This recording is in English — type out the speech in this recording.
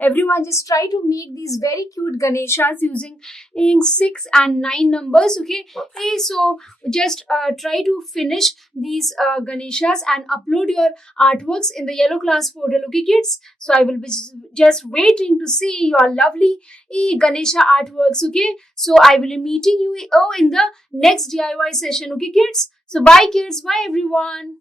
Everyone just try to make these very cute Ganeshas using 6 and 9 numbers. Okay, hey, so just try to finish these Ganeshas and upload your artworks in the yellow class portal. Okay, kids, so I will be just waiting to see your lovely Ganesha artworks. Okay, so I will be meeting you in the next DIY session. Okay, kids, so bye kids, bye everyone.